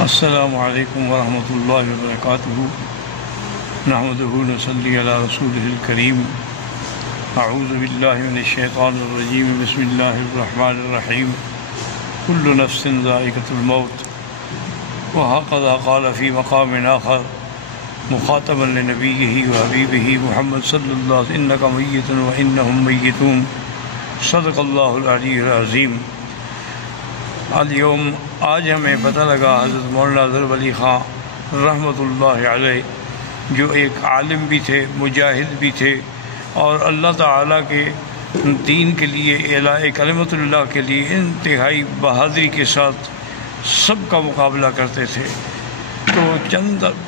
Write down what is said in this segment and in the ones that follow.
السلام علیکم ورحمۃ اللہ وبرکاتہ۔ نحمدہ ونصلی علی رسولہ الکریم۔ اعوذ باللہ من الشیطان الرجیم۔ بسم اللہ الرحمن الرحیم۔ کل نفس ذائقۃ الموت۔ وہکذا قال فی مقام آخر مخاطبا لنبیہ وحبیبہ محمد صلی اللہ علیہ وسلم انک میت وانہم میتون۔ صدق اللہ العلی العظیم۔ اليوم آج ہمیں پتہ لگا حضرت مولانا ظفر علی خان رحمۃ اللہ علیہ جو ایک عالم بھی تھے، مجاہد بھی تھے، اور اللہ تعالیٰ کے دین کے لیے، اعلاء کلمۃ اللہ کے لیے انتہائی بہادری کے ساتھ سب کا مقابلہ کرتے تھے۔ تو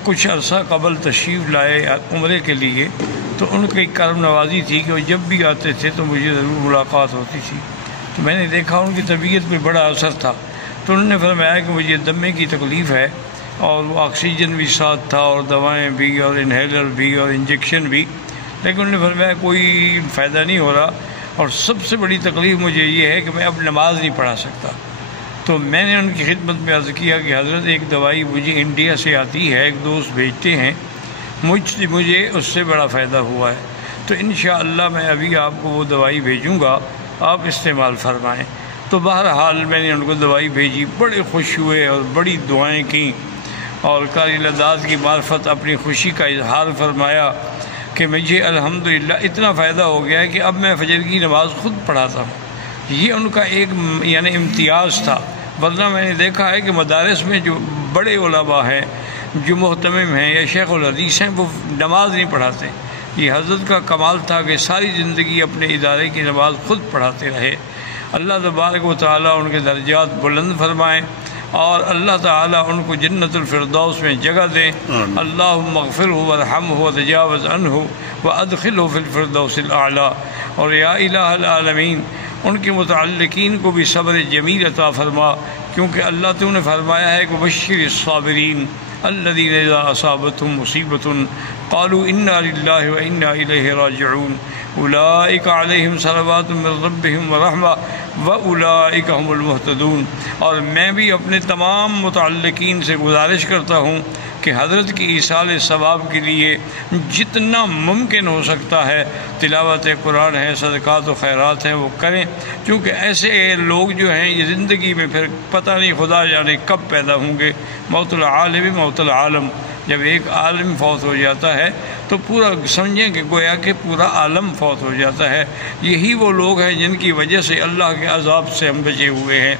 کچھ عرصہ قبل تشریف لائے عمرے کے لیے، تو ان کی کرم نوازی تھی کہ وہ جب بھی آتے تھے تو مجھے ضرور ملاقات ہوتی تھی۔ تو میں نے دیکھا ان کی طبیعت پہ بڑا اثر تھا، تو انہوں نے فرمایا کہ مجھے دمے کی تکلیف ہے، اور وہ آکسیجن بھی ساتھ تھا، اور دوائیں بھی، اور انہیلر بھی، اور انجیکشن بھی، لیکن انہوں نے فرمایا کوئی فائدہ نہیں ہو رہا، اور سب سے بڑی تکلیف مجھے یہ ہے کہ میں اب نماز نہیں پڑھا سکتا۔ تو میں نے ان کی خدمت میں عرض کیا کہ حضرت ایک دوائی مجھے انڈیا سے آتی ہے، ایک دوست بھیجتے ہیں، مجھے اس سے بڑا فائدہ ہوا ہے، تو انشاءاللہ میں ابھی آپ کو وہ دوائی بھیجوں گا، آپ استعمال فرمائیں۔ تو بہرحال میں نے ان کو دوائی بھیجی، بڑے خوش ہوئے اور بڑی دعائیں کیں، اور قاری لداد کی معرفت اپنی خوشی کا اظہار فرمایا کہ مجھے الحمدللہ اتنا فائدہ ہو گیا ہے کہ اب میں فجر کی نماز خود پڑھاتا ہوں۔ یہ ان کا ایک امتیاز تھا، ورنہ میں نے دیکھا ہے کہ مدارس میں جو بڑے علماء ہیں، جو محتمم ہیں یا شیخ الحدیث ہیں، وہ نماز نہیں پڑھاتے۔ یہ حضرت کا کمال تھا کہ ساری زندگی اپنے ادارے کی نماز خود پڑھاتے رہے۔ اللہ تبارک و تعالیٰ ان کے درجات بلند فرمائیں، اور اللہ تعالیٰ ان کو جنت الفردوس میں جگہ دیں۔ اللہم اغفرہ وارحمہ وتجاوز عنہ وادخلہ فی الفردوس الاعلیٰ۔ اور یا الہ العالمین ان کے متعلقین کو بھی صبر جمیل عطا فرما، کیونکہ اللہ تو نے فرمایا ہے کہ بشر الصابرین الذین اذا اصابتهم مصیبۃ قالوا انا للہ وانا الیہ راجعون اولئک علیہم صلوات من ربہم ورحمہ واولئک هم المہتدون۔ اور میں بھی اپنے تمام متعلقین سے گزارش کرتا ہوں کہ حضرت کی ایصال ثواب کے لیے جتنا ممکن ہو سکتا ہے تلاوت قرآن ہے، صدقات و خیرات ہیں، وہ کریں، کیونکہ ایسے لوگ جو ہیں یہ زندگی میں پھر پتہ نہیں خدا جانے کب پیدا ہوں گے۔ موت العالم موت العالم، جب ایک عالم فوت ہو جاتا ہے تو پورا سمجھیں کہ گویا کہ پورا عالم فوت ہو جاتا ہے۔ یہی وہ لوگ ہیں جن کی وجہ سے اللہ کے عذاب سے ہم بچے ہوئے ہیں۔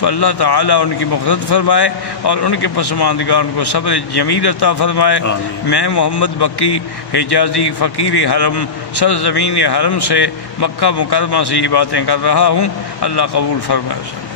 تو اللہ تعالیٰ ان کی مغفرت فرمائے اور ان کے پسماندگان کو صبر جمیل عطا فرمائے۔ میں محمد بکی حجازی فقیر حرم سرزمین حرم سے، مکہ مکرمہ سے یہ باتیں کر رہا ہوں۔ اللہ قبول فرمائے۔